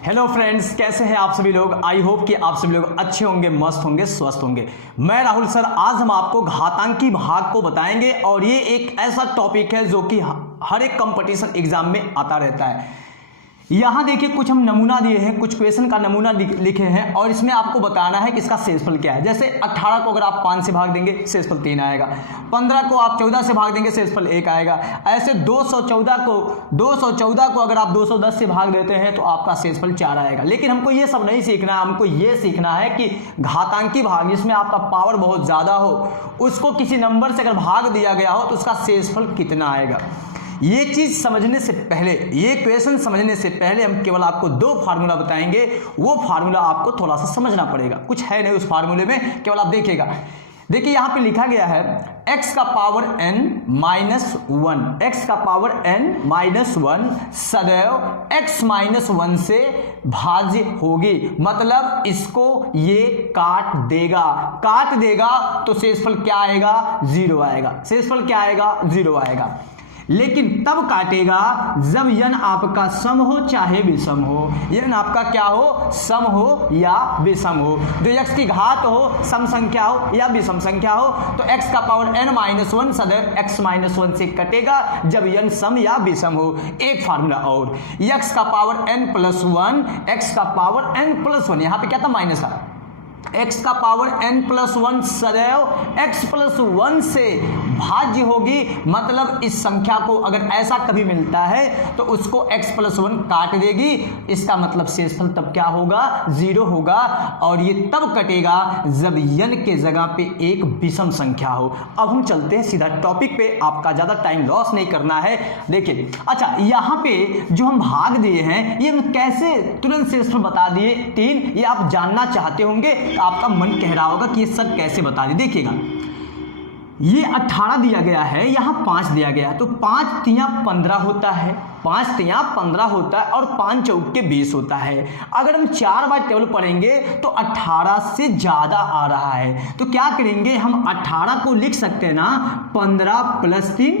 Hello friends, कैसे हैं आप सभी लोग। आई होप कि आप सभी लोग अच्छे होंगे, मस्त होंगे, स्वस्थ होंगे। मैं राहुल सर, आज हम आपको घातांकी भाग को बताएंगे और ये एक ऐसा टॉपिक है जो कि हर एक कंपटीशन एग्जाम में आता रहता है। यहाँ देखिए कुछ हम नमूना दिए हैं, कुछ क्वेश्चन का नमूना लिखे हैं और इसमें आपको बताना है कि इसका शेषफल क्या है। जैसे 18 को अगर आप 5 से भाग देंगे शेषफल 3 आएगा, 15 को आप 14 से भाग देंगे शेषफल 1 आएगा। ऐसे 214 को अगर आप 210 से भाग देते हैं तो आपका शेषफल 4 आएगा। लेकिन हमको ये सब नहीं सीखना है, हमको ये सीखना है कि घातांकी भाग जिसमें आपका पावर बहुत ज़्यादा हो, उसको किसी नंबर से अगर भाग दिया गया हो तो उसका शेषफल कितना आएगा। ये चीज समझने से पहले, ये क्वेश्चन समझने से पहले हम केवल आपको 2 फार्मूला बताएंगे। वो फार्मूला आपको थोड़ा सा समझना पड़ेगा, कुछ है नहीं उस फार्मूले में, केवल आप देखिएगा। देखिए यहाँ पे लिखा गया है x का पावर n माइनस 1, x का पावर n माइनस 1 सदैव x माइनस 1 से भाज्य होगी। मतलब इसको ये काट देगा तो शेषफल क्या आएगा, 0 आएगा। शेषफल क्या आएगा, 0 आएगा। लेकिन तब काटेगा जब n आपका सम हो चाहे विषम हो। n आपका क्या हो, सम हो या विषम हो। जो x की घात हो, सम संख्या हो या विषम संख्या हो, तो x का पावर n माइनस 1 सदैव x माइनस 1 से कटेगा जब n सम या विषम हो। एक फार्मूला और, x का पावर n प्लस 1, x का पावर n प्लस 1, यहाँ पे क्या था, माइनस था। x का पावर n प्लस 1 सदैव x प्लस 1 से भाज्य होगी। मतलब इस संख्या को अगर ऐसा कभी मिलता है तो उसको x प्लस 1 काट देगी। इसका मतलब शेषफल तब क्या होगा, 0 होगा। और ये तब कटेगा जब n के जगह पे एक विषम संख्या हो। अब हम चलते हैं सीधा टॉपिक पे, आपका ज्यादा टाइम लॉस नहीं करना है। देखिए, अच्छा यहाँ पे जो हम भाग दिए हैं ये हम कैसे तुरंत शेषफल बता दिए 3, ये आप जानना चाहते होंगे। आपका मन कह रहा होगा कि ये सर कैसे बता दे। देखिएगा, ये 18 दिया गया है, यहाँ 5 दिया गया है, तो 5 तिया 15 होता है, 5 तिया 15 होता है और 5 चौके 20 होता है। अगर हम 4 बार टेबल पढ़ेंगे तो 18 से ज्यादा आ रहा है, तो क्या करेंगे, हम 18 को लिख सकते हैं ना 15 प्लस 3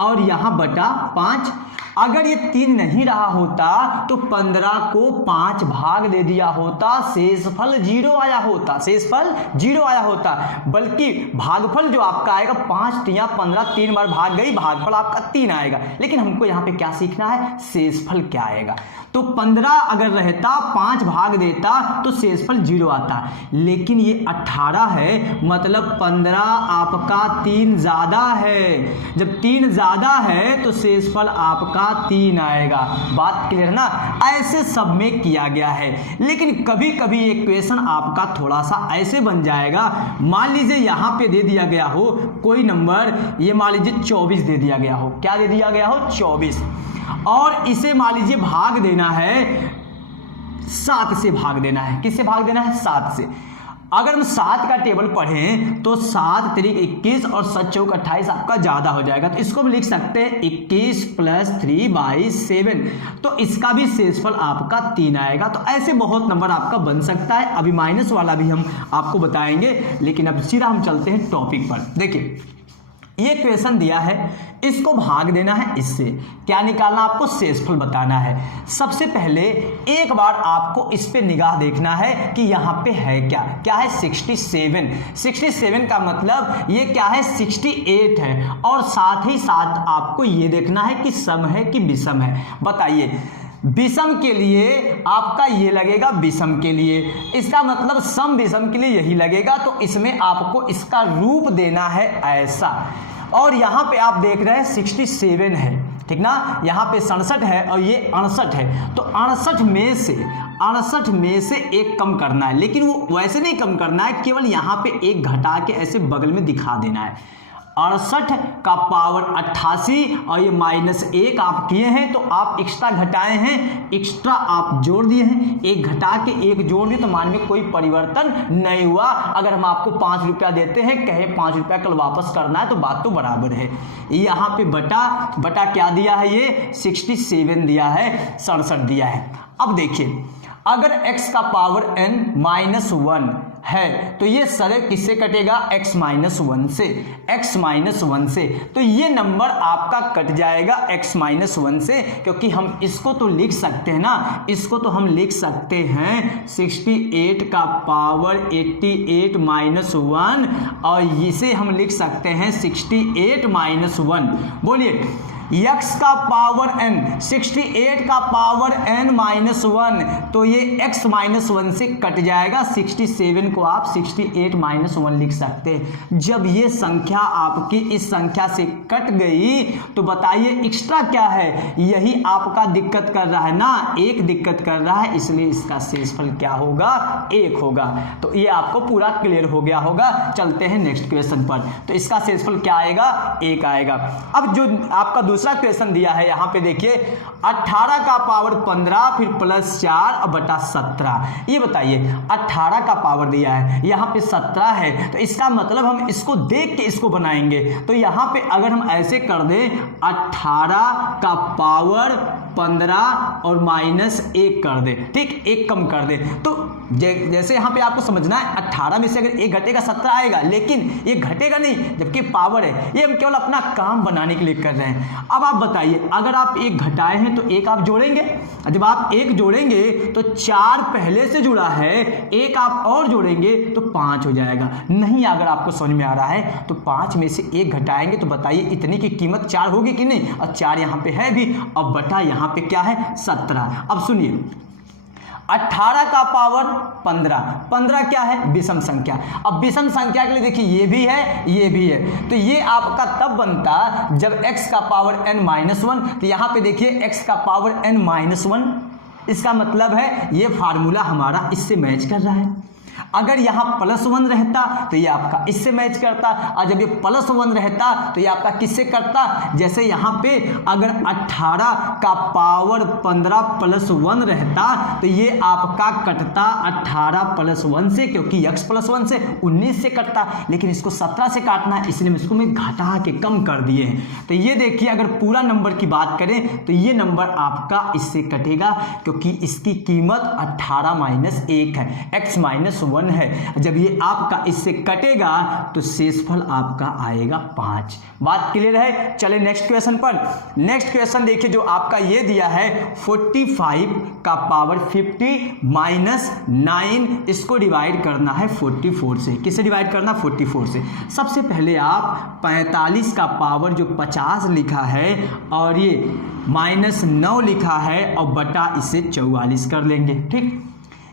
और यहाँ बटा 5। अगर ये 3 नहीं रहा होता तो 15 को 5 भाग दे दिया होता, शेषफल 0 आया होता, शेषफल 0 आया होता। बल्कि भागफल जो आपका आएगा 5 तिया 15, 3 बार भाग गई, भागफल आपका 3 आएगा। लेकिन हमको यहाँ पे क्या सीखना है, शेषफल क्या आएगा। तो 15 अगर रहता, 5 भाग देता तो शेषफल 0 आता। लेकिन ये 18 है, मतलब 15 आपका 3 ज्यादा है। जब 3 ज्यादा है तो शेषफल आपका 3 आएगा। बात क्लियर ना। ऐसे सब में किया गया है। लेकिन कभी कभी एक क्वेश्चन आपका थोड़ा सा ऐसे बन जाएगा। मान लीजिए यहाँ पे दे दिया गया हो कोई नंबर, ये मान लीजिए 24 दे दिया गया हो। क्या दे दिया गया हो, 24, और इसे मान लीजिए भाग देना है 7 से भाग देना है। किससे भाग देना है, 7 से। अगर हम 7 का टेबल पढ़ें तो 7 तिरिक 21 और 7 चौक 28 आपका ज्यादा हो जाएगा। तो इसको हम लिख सकते हैं 21 प्लस 3/7। तो इसका भी शेषफल आपका 3 आएगा। तो ऐसे बहुत नंबर आपका बन सकता है। अभी माइनस वाला भी हम आपको बताएंगे, लेकिन अब सीधा हम चलते हैं टॉपिक पर। देखिए, ये क्वेश्चन दिया है, इसको भाग देना है इससे, क्या निकालना, आपको शेषफल बताना है। सबसे पहले एक बार आपको इस पे निगाह देखना है कि यहाँ पे है क्या, क्या है 67। 67 का मतलब ये क्या है, 68 है। और साथ ही साथ आपको ये देखना है कि सम है कि विषम है। बताइए, विषम के लिए आपका ये लगेगा, विषम के लिए इसका मतलब सम विषम के लिए यही लगेगा। तो इसमें आपको इसका रूप देना है ऐसा। और यहाँ पे आप देख रहे हैं 67 है, ठीक ना। यहाँ पे 67 है और ये 68 है। तो 68 में से एक कम करना है। लेकिन वो वैसे नहीं कम करना है, केवल यहाँ पे एक घटा के ऐसे बगल में दिखा देना है। 68 का पावर 88 और ये -1 आप किए हैं तो आप एक्स्ट्रा घटाए हैं, एक्स्ट्रा आप जोड़ दिए हैं। एक घटा के एक जोड़ दिए तो मान में कोई परिवर्तन नहीं हुआ। अगर हम आपको 5 रुपया देते हैं, कहे 5 रुपया कल वापस करना है, तो बात तो बराबर है। यहाँ पे बटा क्या दिया है, ये 67 दिया है, 67 दिया है। अब देखिए, अगर x का पावर n -1 है तो ये सदैव किससे कटेगा, x माइनस 1 से, x माइनस 1 से। तो ये नंबर आपका कट जाएगा x माइनस 1 से, क्योंकि हम इसको तो लिख सकते हैं ना, इसको तो हम लिख सकते हैं 68 का पावर 88 माइनस 1, और इसे हम लिख सकते हैं 68 माइनस 1। बोलिए x का पावर n, 68 का पावर n माइनस 1, तो ये x माइनस 1 से कट जाएगा। 67 को आप 68 माइनस 1 लिख सकते हैं। जब ये संख्या आपकी इस संख्या से कट गई तो बताइए एक्स्ट्रा क्या है, यही आपका दिक्कत कर रहा है ना, 1 दिक्कत कर रहा है, इसलिए इसका शेषफल क्या होगा, 1 होगा। तो ये आपको पूरा क्लियर हो गया होगा। चलते हैं नेक्स्ट क्वेश्चन पर। तो इसका शेषफल क्या आएगा, 1 आएगा। अब जो आपका दूसरा क्वेश्चन दिया है यहाँ पे देखिए 18 का पावर 15 फिर प्लस 4 और बटा 17। ये बताइए 18 का पावर दिया है, यहाँ पे 17 है, तो इसका मतलब हम इसको देख के इसको बनाएंगे। तो यहाँ पे अगर हम ऐसे कर दें 18 का पावर 15 और माइनस 1 कर दे, ठीक, 1 कम कर दे, तो जैसे यहाँ पे आपको समझना है 18 में से अगर 1 घटेगा 17 आएगा, लेकिन ये घटेगा नहीं, जबकि पावर है, ये हम केवल अपना काम बनाने के लिए कर रहे हैं। अब आप बताइए अगर आप 1 घटाए हैं तो 1 आप जोड़ेंगे, जब आप 1 जोड़ेंगे तो 4 पहले से जुड़ा है, 1 आप और जोड़ेंगे तो 5 हो जाएगा। नहीं, अगर आपको समझ में आ रहा है तो 5 में से 1 घटाएंगे तो बताइए इतनी की कीमत 4 होगी कि नहीं, और 4 यहाँ पे है भी, और बटा यहाँ पे क्या है 17। अब सुनिए 18 का पावर 15, 15 क्या है, विषम संख्या। अब विषम संख्या के लिए देखिए ये भी है, ये भी है, तो ये आपका तब बनता जब x का पावर n माइनस 1। तो यहाँ पे देखिए x का पावर n माइनस 1, इसका मतलब है ये फार्मूला हमारा इससे मैच कर रहा है। अगर यहाँ +1 रहता तो ये आपका इससे मैच करता, और जब ये +1 रहता तो ये आपका किससे करता, जैसे यहाँ पे अगर 18 का पावर 15 + 1 रहता तो ये आपका कटता 18 + 1 से, क्योंकि x + 1 से 19 से कटता, लेकिन इसको 17 से काटना है, इसलिए इसको मैं घटा के कम कर दिए हैं। तो ये देखिए अगर पूरा नंबर की बात करें तो ये नंबर आपका इससे कटेगा, क्योंकि इसकी कीमत 18 माइनस 1 है, x माइनस 1 है। जब ये आपका इससे कटेगा तो शेषफल आपका आएगा 5। बात क्लियर है। चले नेक्स्ट क्वेश्चन पर। नेक्स्ट क्वेश्चन देखिए जो आपका ये दिया है 45 का पावर 50 माइनस 9, इसको डिवाइड करना है 44 से। किससे डिवाइड करना, 44 से। सबसे पहले आप 45 का पावर जो 50 लिखा है और ये -9 लिखा है और बटा इसे 44 कर लेंगे, ठीक।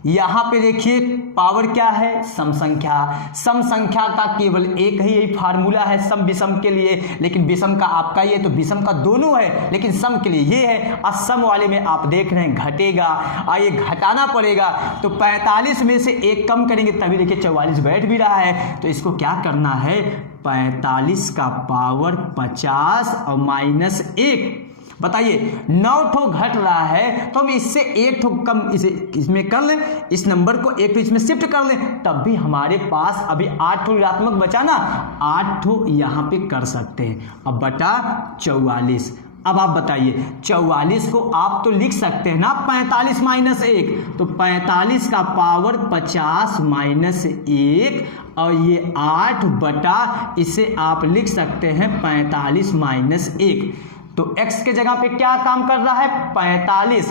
यहाँ पे देखिए पावर क्या है, सम संख्या। सम संख्या का केवल एक ही यही फार्मूला है सम विषम के लिए, लेकिन विषम का आपका ये, तो विषम का दोनों है लेकिन सम के लिए ये है। और सम वाले में आप देख रहे हैं घटेगा और ये घटाना पड़ेगा, तो 45 में से 1 कम करेंगे तभी देखिए 44 बैठ भी रहा है। तो इसको क्या करना है, 45 का पावर 50 और -1, बताइए 9 ठो घट रहा है तो हम इससे 1 ठो कम इसे इसमें कर लें, इस नंबर को 1 ठो इसमें शिफ्ट कर लें, तब भी हमारे पास अभी 8 ठो ऋणात्मक बचा ना, 8 ठो यहाँ पे कर सकते हैं। अब बटा 44। अब आप बताइए 44 को आप तो लिख सकते हैं ना 45 माइनस 1, तो 45 का पावर 50 माइनस 1 और ये 8 बटा इसे आप लिख सकते हैं 45 माइनस 1। तो x के जगह पे क्या काम कर रहा है, 45,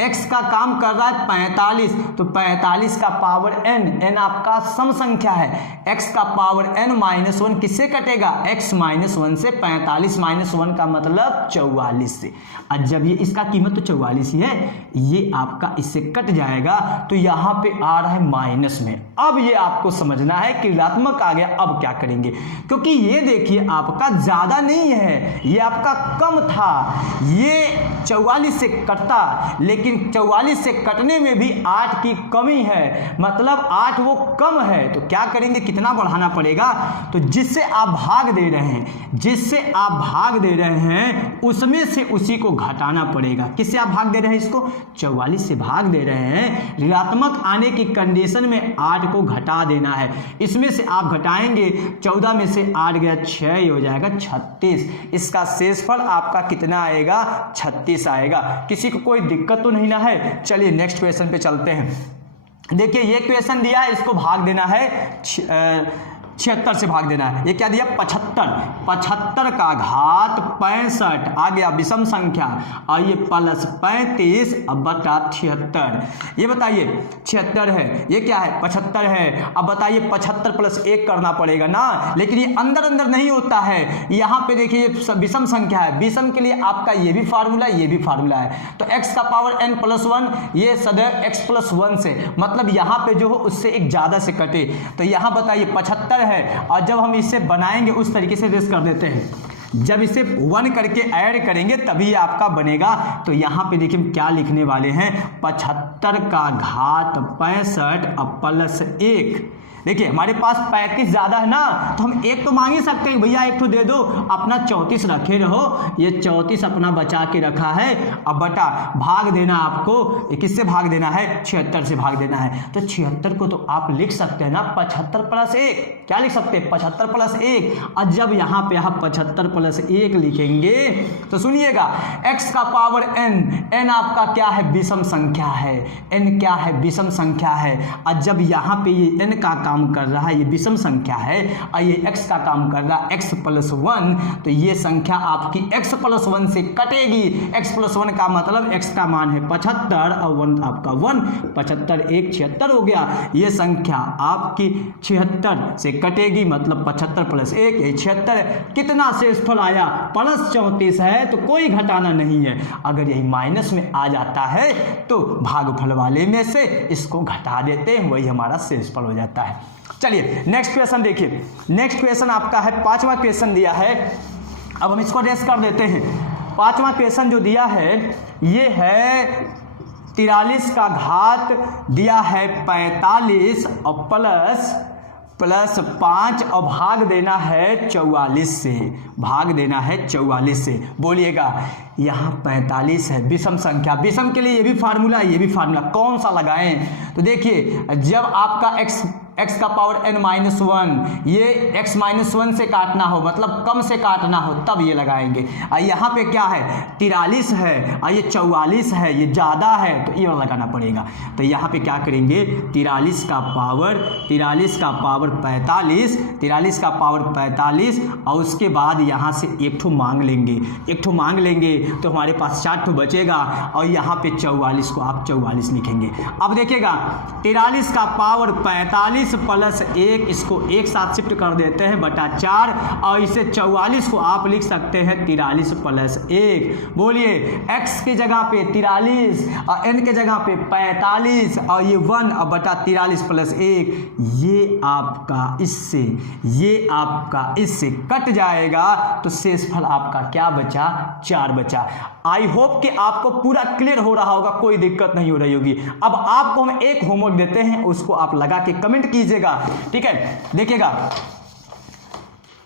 x का काम कर रहा है 45, तो 45 का पावर n आपका सम संख्या है, x का पावर n माइनस 1 किससे कटेगा, x माइनस 1 से। 45 माइनस 1 का मतलब 44 से। और जब ये इसका कीमत तो 44 ही है, ये आपका इससे कट जाएगा तो यहाँ पे आ रहा है माइनस में। अब ये आपको समझना है कि ऋणात्मक आ गया, अब क्या करेंगे, क्योंकि ये देखिए आपका ज्यादा नहीं है, ये आपका कम था, ये 44 से कटता, लेकिन 44 से कटने में भी 8 की कमी है, मतलब 8 वो कम है। तो क्या करेंगे, कितना बढ़ाना पड़ेगा, तो जिससे आप भाग दे रहे हैं, जिससे आप भाग दे रहे हैं उसमें से उसी को घटाना पड़ेगा। किससे आप भाग दे रहे हैं, इसको 44 से भाग दे रहे हैं। ऋणात्मक आने की कंडीशन में 8 को घटा देना है, इसमें से आप घटाएंगे, 14 में से 8 गया 6, ये हो जाएगा 36। इसका शेषफल आपका कितना आएगा, 36 आएगा। किसी को कोई दिक्कत तो नहीं ना है। चलिए नेक्स्ट क्वेश्चन पे चलते हैं। देखिए ये क्वेश्चन दिया है, इसको भाग देना है 76 से भाग देना है। ये क्या दिया 75, 75 का घात 65 आ गया विषम संख्या, और ये प्लस 35 अब बटा 76। ये बताइए 76 है, ये क्या है 75 है। अब बताइए 75 प्लस 1 करना पड़ेगा ना, लेकिन ये अंदर अंदर नहीं होता है। यहाँ पे देखिए विषम संख्या है, विषम के लिए आपका ये भी फार्मूला ये भी फार्मूला है, तो x का पावर n प्लस 1 ये सदैव x प्लस 1 से, मतलब यहाँ पे जो हो उससे एक ज्यादा से कटे। तो यहाँ बताइए 75 है, और जब हम इसे बनाएंगे उस तरीके से रेस कर देते हैं, जब इसे 1 करके ऐड करेंगे तभी आपका बनेगा। तो यहाँ पे देखिए क्या लिखने वाले हैं 75 का घात 65 अब प्लस 1। देखिए हमारे पास 35 ज़्यादा है ना, तो हम एक तो मांग ही सकते हैं, भैया एक तो दे दो, अपना 34 रखे रहो। ये 34 अपना बचा के रखा है, अब बटा भाग देना आपको किससे भाग देना है 76 से भाग देना है। तो 76 को तो आप लिख सकते हैं ना 75 प्लस 1, क्या लिख सकते हैं 75 प्लस 1। और जब यहाँ पे आप 75 प्लस 1 लिखेंगे तो सुनिएगा x का पावर n आपका क्या है विषम संख्या है, n क्या है विषम संख्या है। और जब यहाँ पे ये n का काम कर रहा है, ये विषम संख्या है, और ये x का काम कर रहा है x प्लस 1, तो ये संख्या आपकी x प्लस 1 से कटेगी। x प्लस 1 का मतलब x का मान है 75 और 1 आपका 1, 75 1 76 हो गया। ये संख्या आपकी 76 से कटेगी, मतलब 75 प्लस 1 ये 76। कितना शेषफल आया प्लस 34 है, तो कोई घटाना नहीं है। अगर यही माइनस में आ जाता है तो भागफल वाले में से इसको घटा देते हैं, वही हमारा शेषफल हो जाता है। चलिए नेक्स्ट क्वेश्चन देखिए, नेक्स्ट क्वेश्चन आपका है 5वां क्वेश्चन दिया है। अब हम इसको रेस कर देते हैं। 5वां क्वेश्चन जो दिया है ये है 43 का घात दिया है 45 और प्लस 5 और भाग देना है 44 से, भाग देना है 44 से। बोलिएगा यहाँ 45 है विषम संख्या, विषम के लिए ये भी फार्मूला ये भी फार्मूला, कौन सा लगाएं। तो देखिए जब आपका x का पावर n माइनस 1 ये x माइनस 1 से काटना हो, मतलब कम से काटना हो, तब ये लगाएंगे। और यहाँ पे क्या है 43 है और ये 44 है, ये ज़्यादा है तो ये लगाना पड़ेगा। तो यहाँ पे क्या करेंगे 43 का पावर 45, 43 का पावर 45 और उसके बाद यहाँ से एक ठो मांग लेंगे, तो हमारे पास 4 ठो बचेगा, और यहाँ पे 44 को आप 44 लिखेंगे। अब देखिएगा 43 का पावर 45 प्लस 1, इसको एक साथ शिफ्ट कर देते हैं बटा 4, और इसे 44 को आप लिख सकते हैं 43 प्लस 1। बोलिए x की जगह पे 43 और n के जगह पे 45 और ये 1 और बटा 43 प्लस 1, ये आपका इससे कट जाएगा, तो शेषफल आपका क्या बचा 4 बचा। आई होप कि आपको पूरा क्लियर हो रहा होगा, कोई दिक्कत नहीं हो रही होगी। अब आपको हम एक होमवर्क देते हैं, उसको आप लगा के कमेंट कीजिएगा, ठीक है। देखिएगा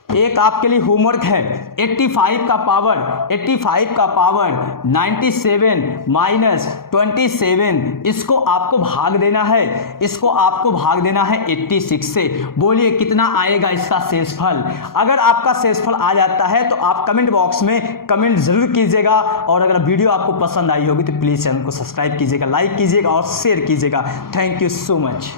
एक आपके लिए होमवर्क है 85 का पावर 97 माइनस 27, इसको आपको भाग देना है 86 से। बोलिए कितना आएगा इसका शेषफल। अगर आपका शेषफल आ जाता है तो आप कमेंट बॉक्स में कमेंट जरूर कीजिएगा, और अगर वीडियो आपको पसंद आई होगी तो प्लीज़ चैनल को सब्सक्राइब कीजिएगा, लाइक कीजिएगा और शेयर कीजिएगा। Thank you so much.